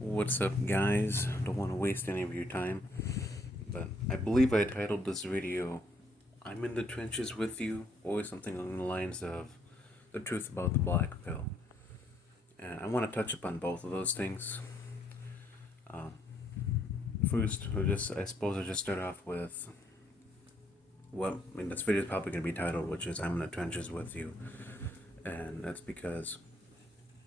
What's up, guys? Don't want to waste any of your time, but I believe I titled this video, I'm in the trenches with you, or something along the lines of the truth about the black pill. And I want to touch upon both of those things. First, I suppose I'll just start off with this video is probably going to be titled, which is I'm in the trenches with you. And that's because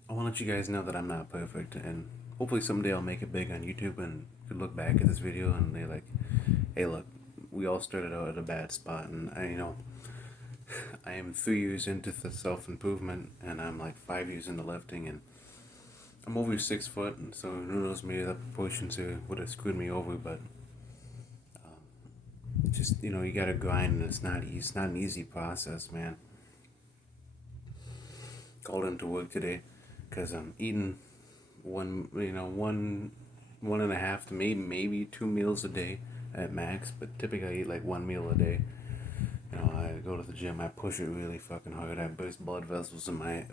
I want to let you guys know that I'm not perfect, and hopefully someday I'll make it big on YouTube and could look back at this video and they're like, hey, look, we all started out at a bad spot, and I am 3 years into the self improvement, and I'm like 5 years into lifting, and I'm over 6 foot, and so who knows, maybe that proportions would have screwed me over, but it's just you gotta grind, and it's not an easy process, man. Called into work today because I'm eating one and a half to maybe 2 meals a day at max, but typically I eat like 1 meal a day. I go to the gym, I push it really fucking hard. I burst blood vessels in my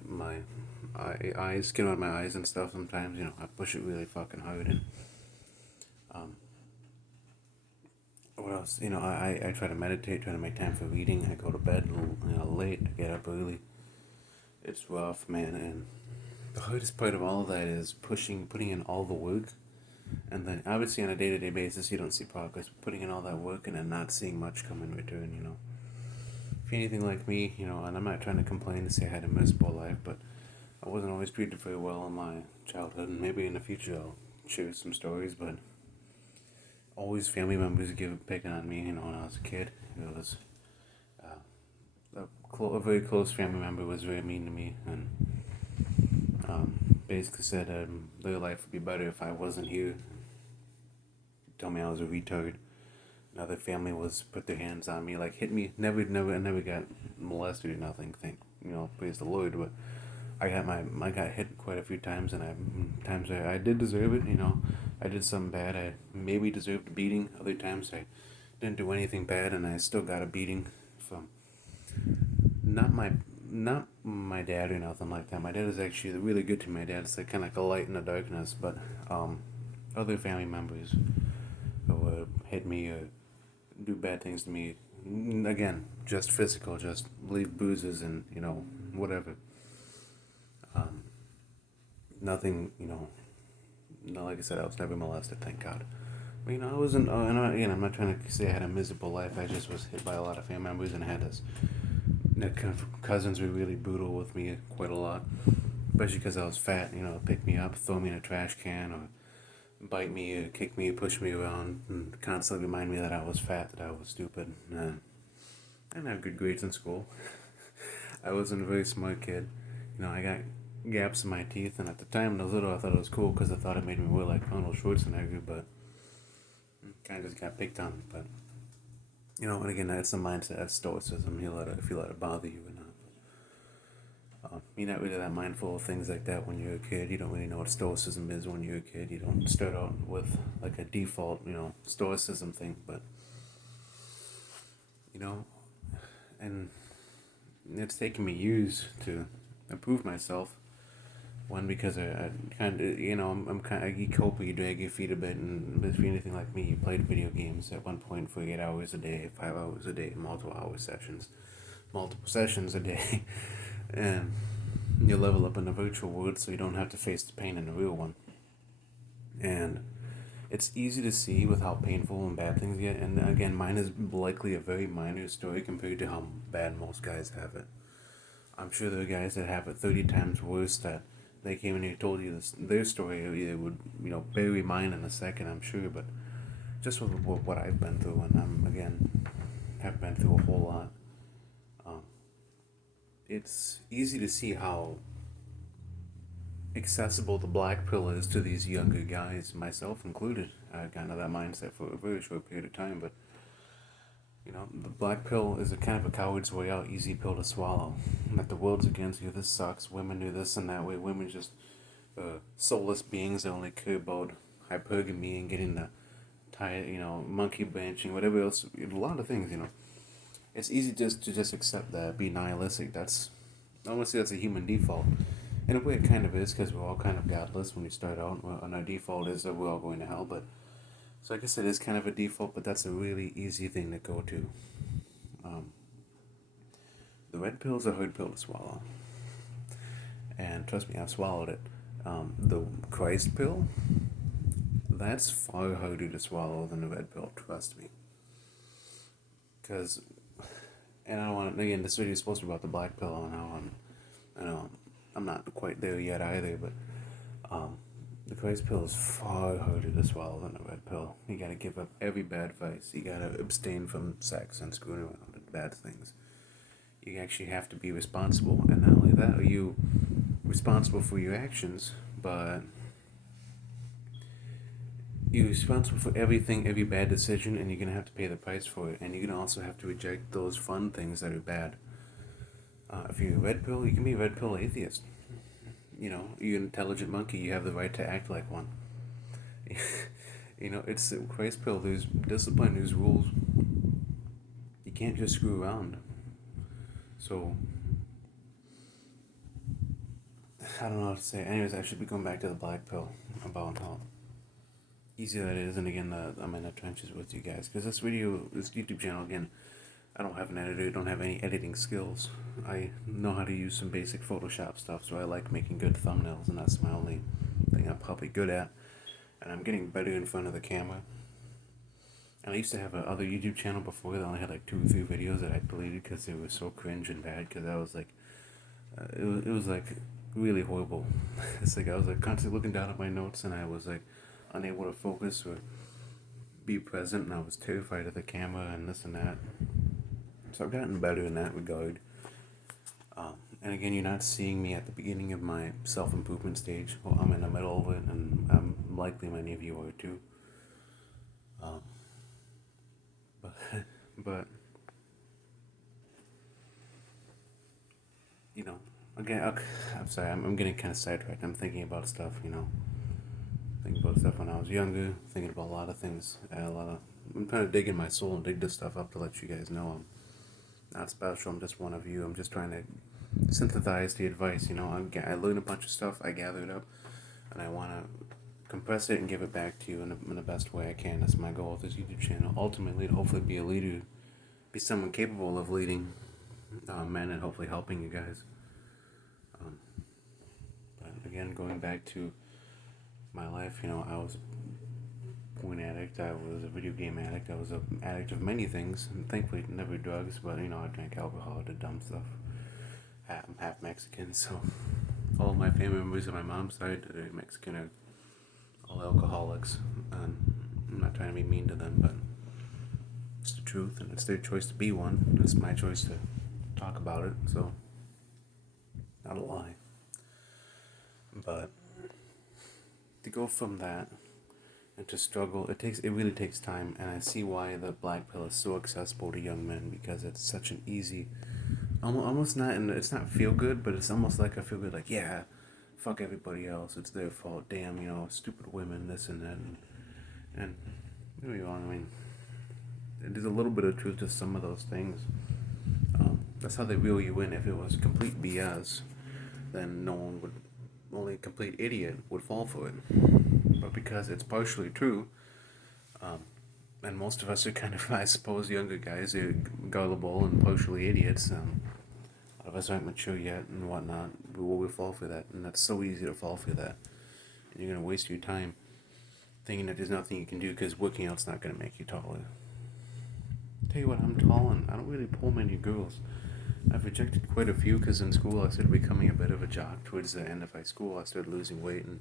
eyes, skin on my eyes and stuff. Sometimes I push it really fucking hard. And what else? I try to meditate, try to make time for reading. I go to bed late, I get up early. It's rough, man, and the hardest part of all of that is putting in all the work, and then obviously on a day-to-day basis you don't see progress. Putting in all that work and then not seeing much come in return. If you're anything like me, and I'm not trying to complain to say I had a miserable life, but I wasn't always treated very well in my childhood, and maybe in the future I'll share some stories, but always family members picking on me. When I was a kid, it was a very close family member was very mean to me, and basically said their life would be better if I wasn't here. Told me I was a retard. Another family was put their hands on me, like hit me. I never got molested or nothing. Praise the Lord. But I got hit quite a few times, and I did deserve it. I did something bad. I maybe deserved a beating. Other times I didn't do anything bad, and I still got a beating from not my dad or nothing like that. My dad is actually really good to me. My dad's like kind of like a light in the darkness, but other family members who would hit me or do bad things to me, again, just physical, just leave bruises and whatever. Nothing, no, like I said, I was never molested, thank God. But I wasn't. Again, I'm not trying to say I had a miserable life. I just was hit by a lot of family members and had this. Cousins were really brutal with me quite a lot, especially because I was fat. Pick me up, throw me in a trash can, or bite me, or kick me, push me around, and constantly remind me that I was fat, that I was stupid. I didn't have good grades in school. I wasn't a very smart kid. I got gaps in my teeth, and at the time when I was little, I thought it was cool because I thought it made me look like Arnold Schwarzenegger, but kind of just got picked on. But and again, that's the mindset of stoicism. If you let it bother you or not. You're not really that mindful of things like that when you're a kid. You don't really know what stoicism is when you're a kid. You don't start out with like a default, stoicism thing. But you know, and it's taken me years to improve myself. One, because I kind of, I'm kind of, you cope, you drag your feet a bit, and if you're anything like me, you played video games at one point for 8 hours a day, 5 hours a day, multiple sessions a day, and you level up in the virtual world so you don't have to face the pain in the real one. And it's easy to see with how painful and bad things get, and again, mine is likely a very minor story compared to how bad most guys have it. I'm sure there are guys that have it 30 times worse that they came in here and told you their story, it would, bury mine in a second, I'm sure, but just with what I've been through, and have been through a whole lot, it's easy to see how accessible the black pill is to these younger guys, myself included. I got into that mindset for a very short period of time, but the black pill is a kind of a coward's way out, easy pill to swallow. That the world's against you, this sucks, women do this and that way, women just soulless beings that only care about hypergamy and getting the monkey branching, whatever else, a lot of things, It's easy just to accept that, be nihilistic. I want to say that's a human default. In a way, it kind of is because we're all kind of godless when we start out, and our default is that we're all going to hell. But so I guess it is kind of a default, but that's a really easy thing to go to. Um, the red pill is a hard pill to swallow, and trust me, I've swallowed it. The Christ pill, that's far harder to swallow than the red pill. Trust me, because and I don't want to, again. This video is supposed to be about the black pill and how I know I'm not quite there yet either, but the Christ pill is far harder to swallow than the red pill. You gotta give up every bad vice. You gotta abstain from sex and screwing around and bad things. You actually have to be responsible, and not only that, are you responsible for your actions, but you're responsible for everything, every bad decision, and you're gonna have to pay the price for it. And you're gonna also have to reject those fun things that are bad. If you're a red pill, you can be a red pill atheist. You know, you're an intelligent monkey. You have the right to act like one. You know, it's a Christ pill. There's discipline. There's rules. You can't just screw around. So I don't know what to say. Anyways, I should be going back to the black pill about how easy that is. And again, I'm in the trenches with you guys because this YouTube channel, again, I don't have an editor. I don't have any editing skills. I know how to use some basic Photoshop stuff, so I like making good thumbnails, and that's my only thing I'm probably good at. And I'm getting better in front of the camera. And I used to have another YouTube channel before that only had like 2 or 3 videos that I deleted because they were so cringe and bad. Because I was like, it was like really horrible. It's like I was like constantly looking down at my notes, and I was like unable to focus or be present, and I was terrified of the camera and this and that. So I've gotten better in that regard. And again, you're not seeing me at the beginning of my self-improvement stage. Well, I'm in the middle of it, and I'm likely many of you are too. Um, but, but you know, again, okay, I'm sorry, I'm getting kind of sidetracked. I'm thinking about stuff, you know, thinking about stuff when I was younger, thinking about a lot of things. I'm trying to dig in my soul and dig this stuff up to let you guys know I'm not special. I'm just one of you. I'm just trying to synthesize the advice. You know, I learned a bunch of stuff. I gathered up, and I want to compress it and give it back to you in the best way I can. That's my goal with this YouTube channel. Ultimately, to hopefully be a leader, be someone capable of leading men and hopefully helping you guys. But again, going back to my life, you know, I was a porn addict. I was a video game addict. I was an addict of many things. And thankfully, never drugs, but you know, I drank alcohol, did dumb stuff. I'm half Mexican, so all of my family members on my mom's side are Mexican are all alcoholics. And I'm not trying to be mean to them, but it's the truth, and it's their choice to be one. It's my choice to talk about it, so not a lie. But to go from that and to struggle, it really takes time, and I see why the black pill is so accessible to young men because it's such an easy, almost not, and it's not feel good, but it's almost like I feel good, like yeah, fuck everybody else, it's their fault, damn, you know, stupid women, this and that, and you know, I mean, there's a little bit of truth to some of those things. That's how they reel you in. If it was complete BS, then no one would, only a complete idiot would fall for it. But because it's partially true, and most of us are kind of, I suppose, younger guys are gullible and partially idiots. A lot of us aren't mature yet and whatnot. We fall for that, and that's so easy to fall for that. And you're gonna waste your time thinking that there's nothing you can do because working out's not gonna make you taller. Tell you what, I'm tall and I don't really pull many girls. I've rejected quite a few because in school I started becoming a bit of a jock. Towards the end of high school, I started losing weight and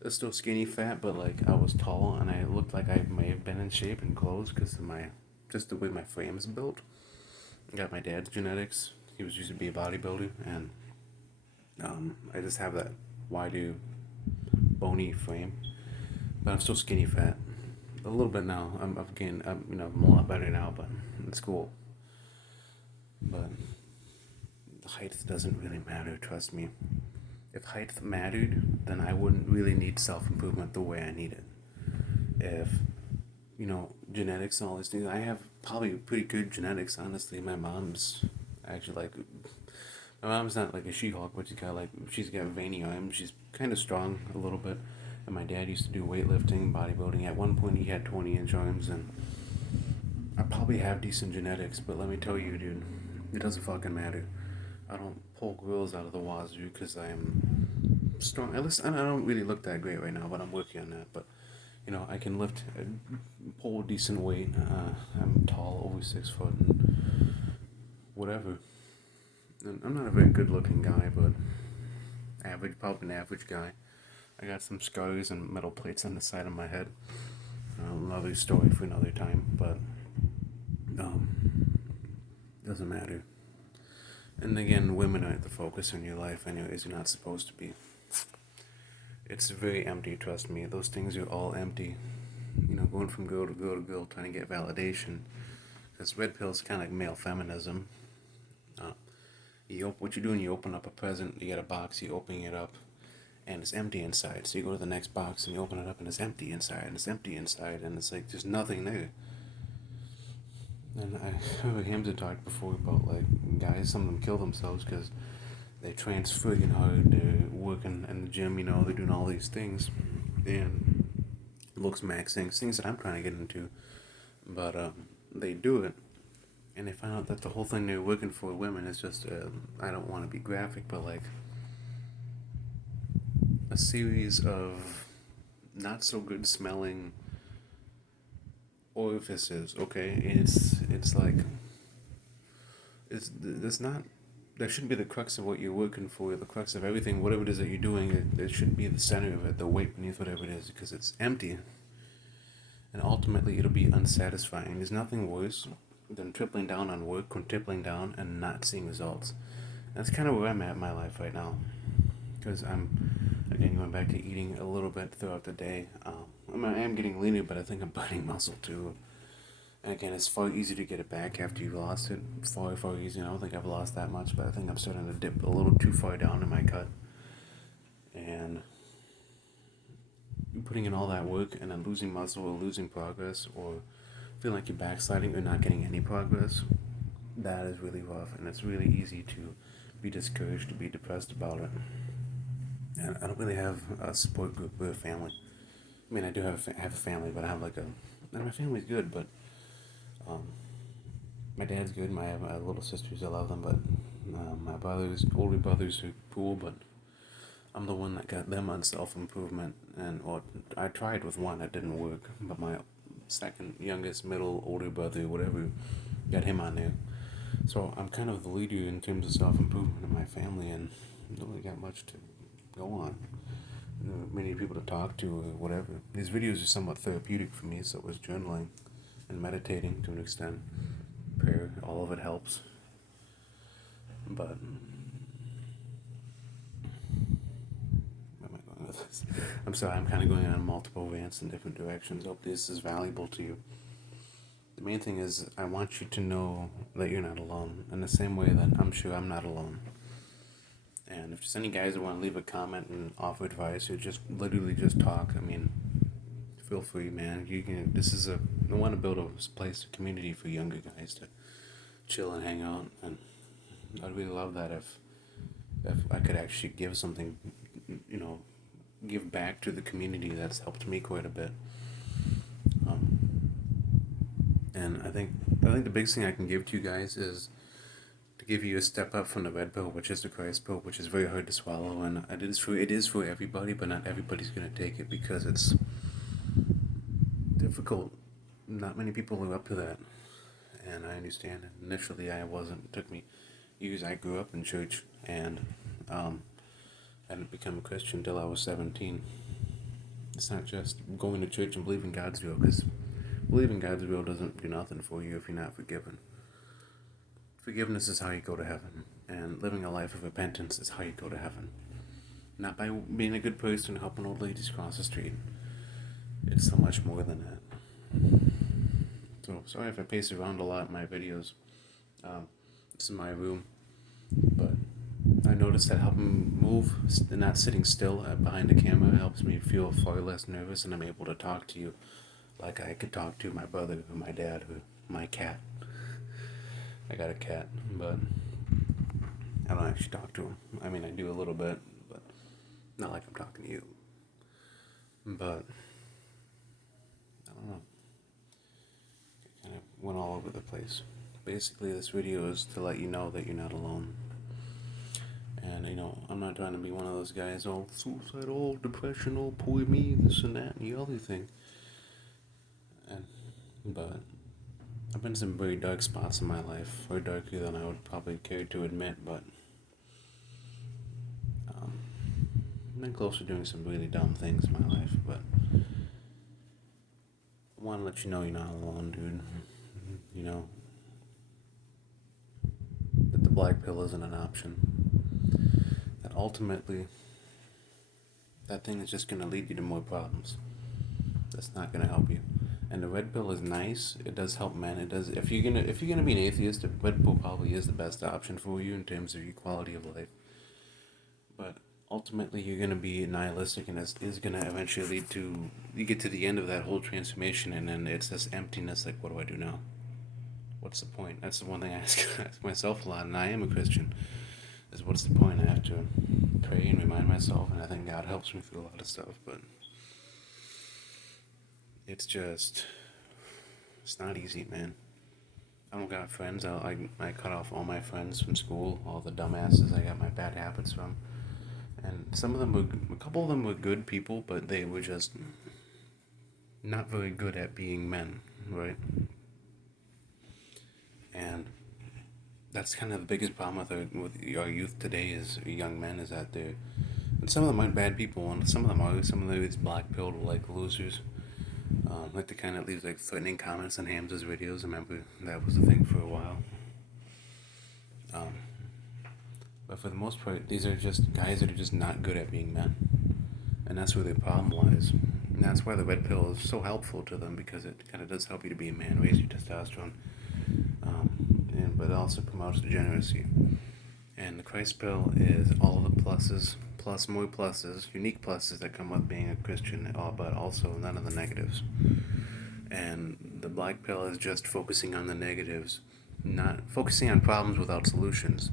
I was still skinny fat, but like I was tall and I looked like I may have been in shape and clothes because of just the way my frame is built. I got my dad's genetics. He was used to be a bodybuilder, and I just have that wider, bony frame. But I'm still skinny fat. A little bit now. I've gained. I'm a lot better now, but it's cool. But height doesn't really matter. Trust me. If height mattered, then I wouldn't really need self-improvement the way I need it. If, genetics and all these things, I have probably pretty good genetics, honestly. My My mom's not like a She-Hulk, but she's got veiny arms. She's kind of strong a little bit. And my dad used to do weightlifting, bodybuilding. At one point, he had 20-inch arms, and I probably have decent genetics. But let me tell you, dude, it doesn't fucking matter. I don't pull grills out of the wazoo because I'm strong. At least I don't really look that great right now, but I'm working on that. But I can pull decent weight. I'm tall, over 6 foot, and whatever. And I'm not a very good-looking guy, but average, probably an average guy. I got some scars and metal plates on the side of my head. Another story for another time, but doesn't matter. And again, women aren't the focus in your life, anyways. You're not supposed to be. It's very empty, trust me. Those things are all empty. Going from girl to girl to girl, trying to get validation. Because red pill is kind of like male feminism. What you do, you open up a present, you get a box, you open it up, and it's empty inside. So you go to the next box and you open it up, and it's empty inside, and it's empty inside, and it's like there's nothing there. And I heard Hamza talk before about like guys, some of them kill themselves because they train friggin' hard, they're working in the gym, they're doing all these things, and looks maxing, things that I'm trying to get into, but they do it, and they find out that the whole thing they're working for women is just, I don't want to be graphic, but like a series of not so good smelling orifices, okay? It's like, it's not, that shouldn't be the crux of what you're working for, the crux of everything, whatever it is that you're doing, it should be the center of it, the weight beneath whatever it is, because it's empty. And ultimately, it'll be unsatisfying. There's nothing worse than tripling down on work, quintupling down, and not seeing results. That's kind of where I'm at in my life right now. Because again, going back to eating a little bit throughout the day. I am getting leaner, but I think I'm burning muscle too. And again, it's far easier to get it back after you've lost it. Far, far easier. I don't think I've lost that much, but I think I'm starting to dip a little too far down in my cut. And putting in all that work and then losing muscle or losing progress or feeling like you're backsliding or not getting any progress, that is really rough. And it's really easy to be discouraged, to be depressed about it. And I don't really have a support group or a family. I mean, I do have a family, but I have and my family's good, but my dad's good. My little sisters, I love them, but my older brothers are cool, but I'm the one that got them on self-improvement, I tried with one, it didn't work, but my second, youngest, middle, older brother, whatever, got him on there. So I'm kind of the leader in terms of self-improvement in my family, and don't really got much to go on. Many people to talk to or whatever. These videos are somewhat therapeutic for me, so it was journaling and meditating to an extent. Prayer, all of it helps. But where am I going with this? I'm sorry, I'm kind of going on multiple rants in different directions. Hope this is valuable to you. The main thing is I want you to know that you're not alone, in the same way that I'm sure I'm not alone. And if there's any guys that want to leave a comment and offer advice or just literally just talk, I mean, feel free, man. I want to build a place, a community for younger guys to chill and hang out, and I'd really love that if I could actually give something, give back to the community that's helped me quite a bit. And I think the biggest thing I can give to you guys is to give you a step up from the red pill, which is the Christ pill, which is very hard to swallow, and it is for everybody, but not everybody's gonna take it because it's difficult. Not many people are up to that, and I understand. Initially, I wasn't. It took me years. I grew up in church, and I didn't become a Christian until I was 17. It's not just going to church and believing God's will, because believing God's will doesn't do nothing for you if you're not forgiven. Forgiveness is how you go to heaven, and living a life of repentance is how you go to heaven. Not by being a good person and helping old ladies cross the street. It's so much more than that. So, sorry if I pace around a lot in my videos. This is my room, but I noticed that helping move and not sitting still behind the camera helps me feel far less nervous, and I'm able to talk to you like I could talk to my brother or my dad or my cat. I got a cat, but I don't actually talk to him. I mean, I do a little bit, but not like I'm talking to you. But I don't know. It kind of went all over the place. Basically, this video is to let you know that you're not alone. And I'm not trying to be one of those guys, all suicidal, depressional, poor me, this and that, and the other thing. But I've been in some very dark spots in my life, way darker than I would probably care to admit. But I've been close to doing some really dumb things in my life. But I want to let you know you're not alone, dude. That the black pill isn't an option. That ultimately, that thing is just going to lead you to more problems. That's not going to help you. And the red pill is nice. It does help men. It does. If you're gonna be an atheist, the red pill probably is the best option for you in terms of your quality of life. But ultimately, you're gonna be nihilistic, and it's gonna eventually lead to you get to the end of that whole transformation, and then it's this emptiness. Like, what do I do now? What's the point? That's the one thing I ask myself a lot, and I am a Christian. Is what's the point? I have to pray and remind myself, and I think God helps me through a lot of stuff, but it's not easy, man. I don't got friends. I cut off all my friends from school, all the dumbasses I got my bad habits from. And a couple of them were good people, but they were just not very good at being men, right? And that's kind of the biggest problem with our youth today is young men is that and some of them aren't bad people, and some of them are. Some of them it's black pilled like losers. Like to kind of leave like threatening comments on Hamza's videos. I remember that was the thing for a while. But for the most part, these are just guys that are just not good at being men, and that's where the problem lies. And that's why the red pill is so helpful to them because it kind of does help you to be a man, raise your testosterone, but it also promotes degeneracy. And the Christ pill is all of the pluses, plus more pluses, unique pluses that come with being a Christian, but also none of the negatives. And the black pill is just focusing on the negatives, not focusing on problems without solutions.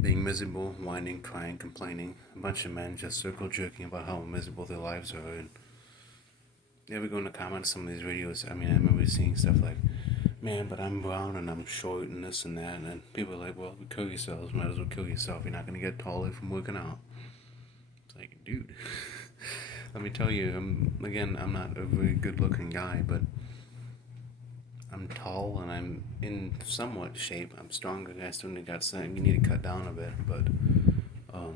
Being miserable, whining, crying, complaining. A bunch of men just circle jerking about how miserable their lives are. And you ever go in the comments on some of these videos? I mean, I remember seeing stuff like, man, but I'm brown and I'm short and this and that. And then people are like, well, kill yourselves. Might as well kill yourself. You're not going to get taller from working out. It's like, dude. Let me tell you, I'm not a very good looking guy, but I'm tall and I'm in somewhat shape. I'm stronger. I still got something. You need to cut down a bit, but I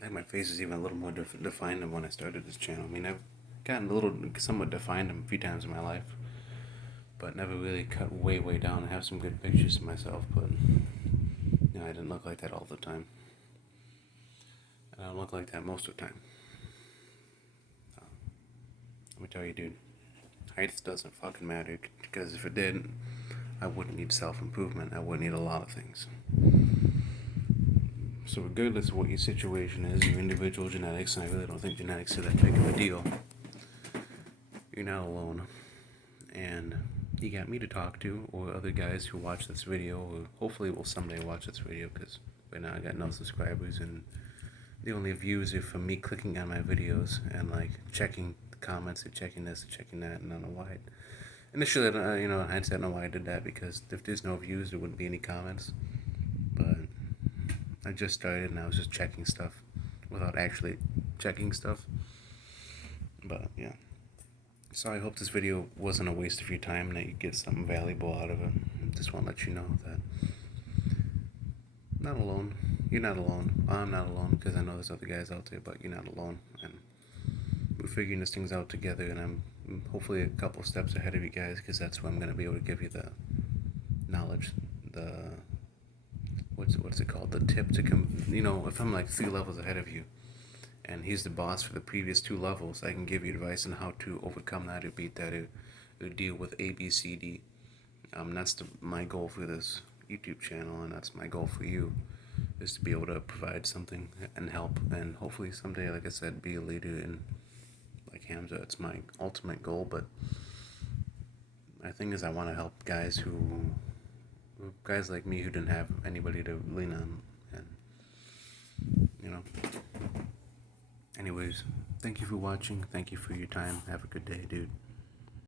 think my face is even a little more defined than when I started this channel. I mean, I've gotten a little somewhat defined a few times in my life, but never really cut way, way down. I have some good pictures of myself, but I didn't look like that all the time. And I don't look like that most of the time. Let me tell you, dude, height doesn't fucking matter, because if it did, I wouldn't need self-improvement. I wouldn't need a lot of things. So regardless of what your situation is, your individual genetics, and I really don't think genetics are that big of a deal, you're not alone. And you got me to talk to, or other guys who watch this video, or hopefully will someday watch this video, because right now I got no subscribers, and the only views are from me clicking on my videos and like checking the comments and checking this and checking that, and I don't know why. Initially, in hindsight, I don't know why I did that, because if there's no views, there wouldn't be any comments. But I just started and I was just checking stuff without actually checking stuff. But yeah. So I hope this video wasn't a waste of your time and that you get something valuable out of it. Just want to let you know that not alone. You're not alone. I'm not alone, because I know there's other guys out there, but you're not alone. And we're figuring these things out together, and I'm hopefully a couple steps ahead of you guys, because that's when I'm going to be able to give you the knowledge, the what's it called, the tip to come. If I'm like 3 levels ahead of you, and he's the boss for the previous 2 levels, I can give you advice on how to overcome that, or beat that, or deal with A, B, C, D. That's my goal for this YouTube channel, and that's my goal for you, is to be able to provide something and help, and hopefully someday, like I said, be a leader in like Hamza. It's my ultimate goal. But my thing is, I want to help guys who guys like me who didn't have anybody to lean on, and you know. Anyways, thank you for watching. Thank you for your time. Have a good day, dude.